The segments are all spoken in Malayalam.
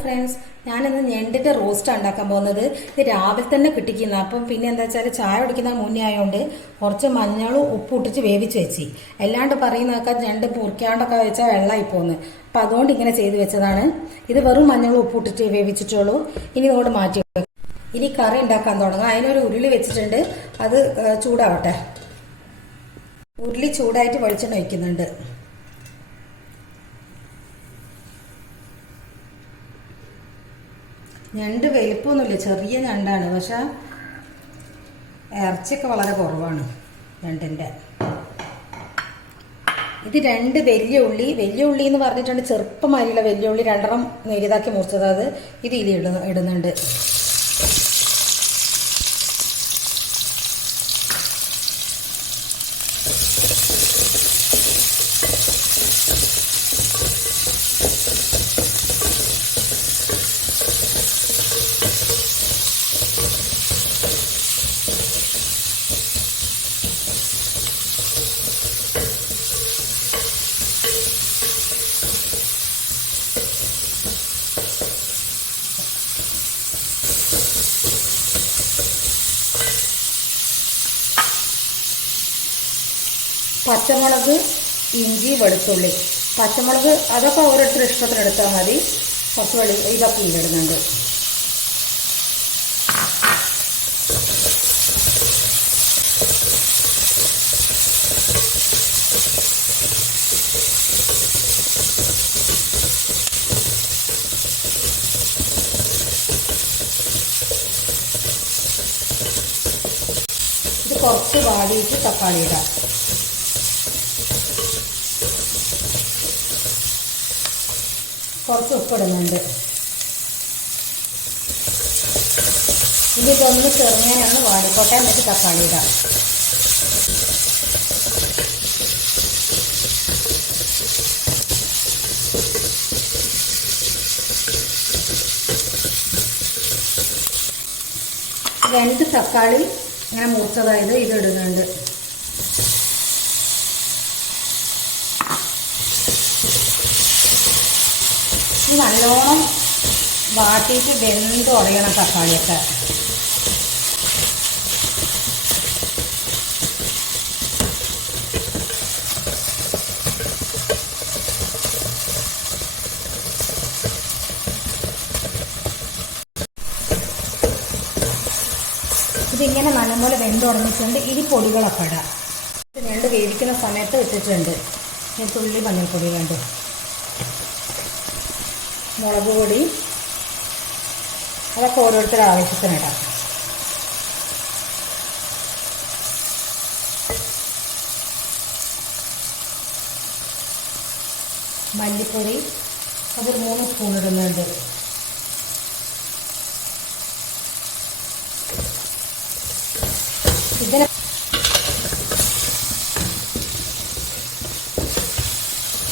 ഫ്രണ്ട്സ് ഞാനിന്ന് ഞണ്ടിന്റെ റോസ്റ്റ് ഉണ്ടാക്കാൻ പോകുന്നത്. ഇത് രാവിലെ തന്നെ കിട്ടിക്കുന്ന. അപ്പം പിന്നെ എന്താ വെച്ചാൽ ചായ കുടിക്കുന്ന മുന്നേ ആയതുകൊണ്ട് കുറച്ച് മഞ്ഞളും ഉപ്പും ഇട്ടിട്ട് വേവിച്ച് വെച്ച്. അല്ലാണ്ട് പറയുന്നതൊക്കെ ഞണ്ട് പൊറിക്കാണ്ടൊക്കെ വെച്ചാൽ വെള്ളമായി പോകുന്നു അപ്പം അതുകൊണ്ട് ഇങ്ങനെ ചെയ്ത് വെച്ചതാണ്. ഇത് വെറും മഞ്ഞളും ഉപ്പ് ഇട്ടിട്ട് വേവിച്ചിട്ടുള്ളൂ. ഇനി ഇതുകൊണ്ട് മാറ്റി ഇനി കറി ഉണ്ടാക്കാൻ തുടങ്ങാം. അതിനൊരു ഉരുളി വെച്ചിട്ടുണ്ട്. അത് ചൂടാവട്ടെ. ഉരുളി ചൂടായിട്ട് വെളിച്ചെണ്ണ ഒഴിക്കുന്നുണ്ട്. ഞണ്ട് വലിപ്പമൊന്നുമില്ല. ചെറിയ ഞണ്ടാണ്. പക്ഷേ ഇറച്ചിയൊക്കെ വളരെ കുറവാണ് ഞണ്ടിന്റെ. ഇത് രണ്ട് വലിയ ഉള്ളി. വലിയ ഉള്ളി എന്ന് പറഞ്ഞിട്ടുണ്ട് ചെറുപ്പമാരിയുള്ള വലിയ ഉള്ളി രണ്ടെണ്ണം നേരിയതാക്കി മുറിച്ചത്. അത് ഇത് ഇതിൽ ഇടുന്ന ഇടുന്നുണ്ട്. പച്ചമുളക് ഇഞ്ചി വെളുത്തുള്ളി. പച്ചമുളക് അതൊക്കെ ഓരോരുത്തർ ഇഷ്ടത്തിന് എടുത്താൽ മതി. കുറച്ച് വെളി ഇതൊക്കെ ഇതിലിടുന്നുണ്ട് ഇത് കുറച്ച് വാടിയിട്ട് തക്കാളി ഇടാം. കുറച്ച് ഉപ്പിടുന്നുണ്ട്. ഇനി ഇതൊന്ന് ചെറുങ്ങനെയാണ് വാടിക്കോട്ടെ എന്നിട്ട് തക്കാളി ഇടാം. രണ്ട് തക്കാളി ഇങ്ങനെ മുറിച്ചതായത് ഇത് ഇടുന്നുണ്ട് ഇത് നല്ലോണം വാട്ടിയിട്ട് വെന്ത് ഉടയണം തക്കാളിയൊക്കെ. ഇതിങ്ങനെ നല്ലപോലെ വെന്ത് ഉടഞ്ഞിട്ടുണ്ട് ഇനി പൊടികളൊക്കെ ഇടാം. രണ്ട് വേവിക്കുന്ന സമയത്ത് ഇട്ടിട്ടുണ്ട്. ഞാൻ തുള്ളി മഞ്ഞൾപ്പൊടി വേണ്ടു മുളക് പൊടി. അതൊക്കെ ഓരോരുത്തരുടെ ആവശ്യത്തിന് ഇടാം. മല്ലിപ്പൊടി. അതൊരു മൂന്ന് സ്പൂൺ ഇടുന്നുണ്ട്. ഇതിന്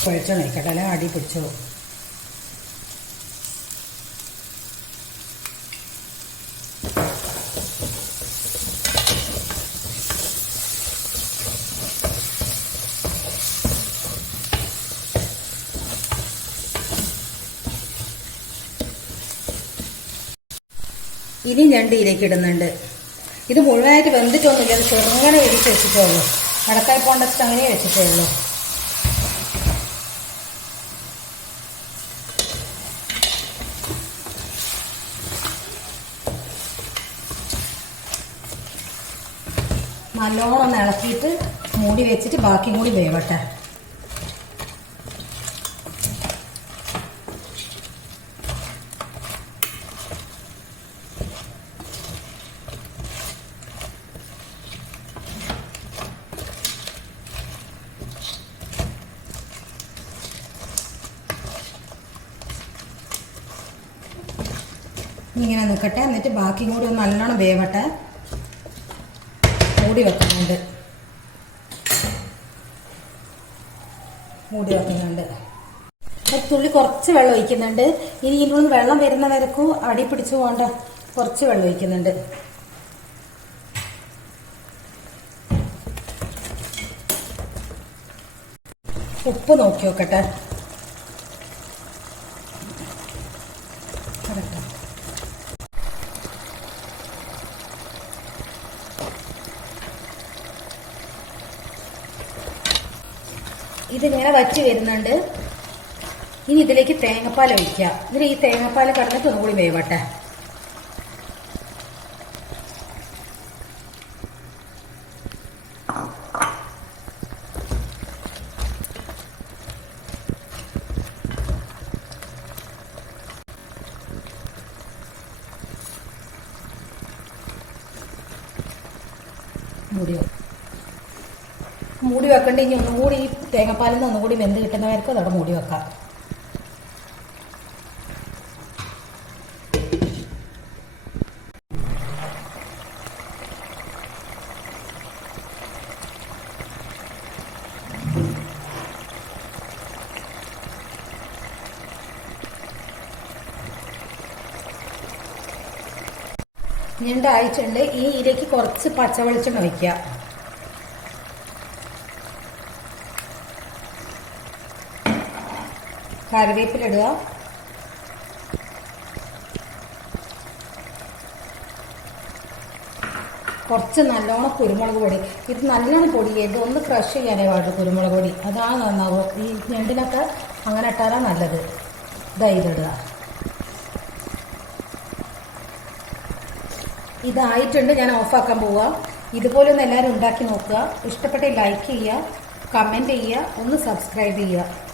കുഴച്ചോണം കടല അടി പിടിച്ചോ ഇനി രണ്ട് ഇതിലേക്ക് ഇടുന്നുണ്ട്. ഇത് മുഴുവനായിട്ട് വെന്തിട്ടൊന്നുമില്ല അത് ചെറുങ്ങനെ ഇടിച്ച് വെച്ചിട്ടേ ഉള്ളൂ മടക്കായി പോകേണ്ട വെച്ചിട്ട് അങ്ങനെ വെച്ചിട്ടേ ഉള്ളൂ നല്ലോണം ഒന്ന് ഇളക്കിയിട്ട് മൂടി വെച്ചിട്ട് ബാക്കി കൂടി വേവട്ടെ. ഇങ്ങനെ നിൽക്കട്ടെ എന്നിട്ട് ബാക്കി കൂടി ഒന്ന് നല്ലോണം വേവട്ടെ. മൂടി വെക്കുന്നുണ്ട്. മൂടി വെക്കുന്നുണ്ട്. തുള്ളി കുറച്ച് വെള്ളം ഒഴിക്കുന്നുണ്ട്. ഇനി ഇതിലൊന്ന് വെള്ളം വരുന്ന വരക്കും അടി പിടിച്ചു പോകണ്ട. കുറച്ച് വെള്ളം ഒഴിക്കുന്നുണ്ട്. ഉപ്പ് നോക്കി നോക്കട്ടെ. ഇതിങ്ങനെ വച്ച് വരുന്നുണ്ട്. ഇനി ഇതിലേക്ക് തേങ്ങാപ്പാൽ ഒഴിക്കുക ഇതിൽ ഈ തേങ്ങാപ്പാൽ കടന്നിട്ട് ഒന്നുകൂടി വേവട്ടെ. മൂടി വെക്കാം. മൂടി വെക്കണ്ട ഇനി ഒന്നുകൂടി ഈ തേങ്ങാപ്പാലിൽ നിന്ന് ഒന്നുകൂടി വെന്ത് കിട്ടുന്നവർക്ക് അതവിടെ മൂടി വെക്കാം. ഞണ്ടായിട്ടുണ്ട് ഈ ഇരയ്ക്ക് കുറച്ച് പച്ചവെളിച്ചെണ്ണ ഒഴിക്കുക കറിവേപ്പിലിടുക. കുറച്ച് നല്ലോണം കുരുമുളക് പൊടി. ഇത് നല്ലോണം പൊടി ചെയ്ത് ഒന്ന് ക്രഷ് ചെയ്യാനേ പാടുള്ളൂ കുരുമുളക് പൊടി. അതാണ് നന്നാവും ഈ ഞണ്ടിനൊക്കെ അങ്ങനെ ഇട്ടാലാണ് നല്ലത്. ഇതാ ഇതിടുക. ഇതായിട്ടുണ്ട്. ഞാൻ ഓഫാക്കാൻ പോവുക. ഇതുപോലെ ഒന്ന് എല്ലാവരും ഉണ്ടാക്കി നോക്കുക. ഇഷ്ടപ്പെട്ട ലൈക്ക് ചെയ്യുക കമന്റ് ചെയ്യുക ഒന്ന് സബ്സ്ക്രൈബ് ചെയ്യുക.